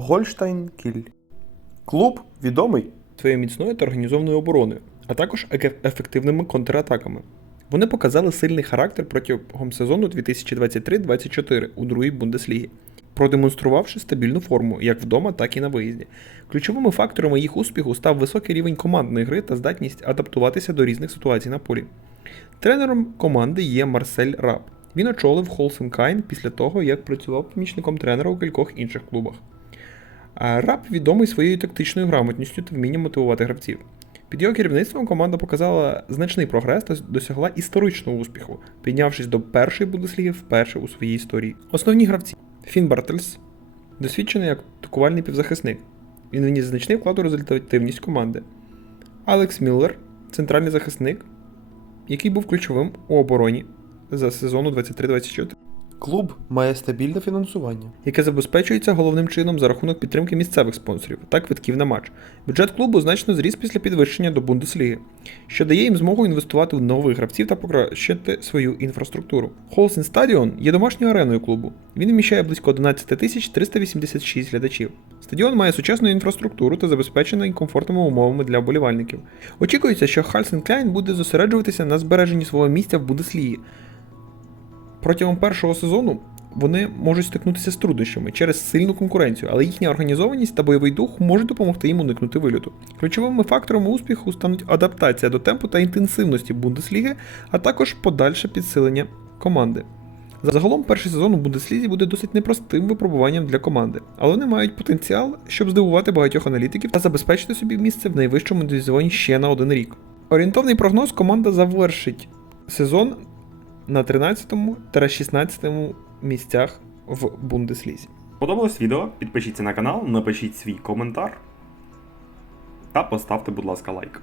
Гольштайн Кіль. Клуб відомий своєю міцною та організованою обороною, а також ефективними контратаками. Вони показали сильний характер протягом сезону 2023-24 у другій Бундеслігі, продемонструвавши стабільну форму як вдома, так і на виїзді. Ключовими факторами їх успіху став високий рівень командної гри та здатність адаптуватися до різних ситуацій на полі. Тренером команди є Марсель Раб. Він очолив Холсенкайн після того, як працював помічником тренера у кількох інших клубах. А Раб відомий своєю тактичною грамотністю та вмінням мотивувати гравців. Під його керівництвом команда показала значний прогрес та досягла історичного успіху, піднявшись до першої Бундесліги вперше у своїй історії. Основні гравці Фін Бартельс, досвідчений атакувальний півзахисник. Він вніс значний вклад у результативність команди. Алекс Міллер, центральний захисник, який був ключовим у обороні за сезону 23-24. Клуб має стабільне фінансування, яке забезпечується головним чином за рахунок підтримки місцевих спонсорів та квитків на матч. Бюджет клубу значно зріс після підвищення до Бундесліги, що дає їм змогу інвестувати в нових гравців та покращити свою інфраструктуру. Холсен Стадіон є домашньою ареною клубу. Він вміщає близько 11 тисяч 386 глядачів. Стадіон має сучасну інфраструктуру та забезпечений комфортними умовами для вболівальників. Очікується, що Хальсен Кляйн буде зосереджуватися на збереженні свого місця в Бундеслігі. Протягом першого сезону вони можуть стикнутися з труднощами через сильну конкуренцію, але їхня організованість та бойовий дух можуть допомогти їм уникнути вильоту. Ключовими факторами успіху стануть адаптація до темпу та інтенсивності Бундесліги, а також подальше підсилення команди. Загалом перший сезон у Бундеслізі буде досить непростим випробуванням для команди, але вони мають потенціал, щоб здивувати багатьох аналітиків та забезпечити собі місце в найвищому дивізіоні ще на один рік. Орієнтовний прогноз команда завершить сезон на 13-16 місцях в Бундеслізі. Подобалось відео? Підпишіться на канал, напишіть свій коментар та поставте, будь ласка, лайк.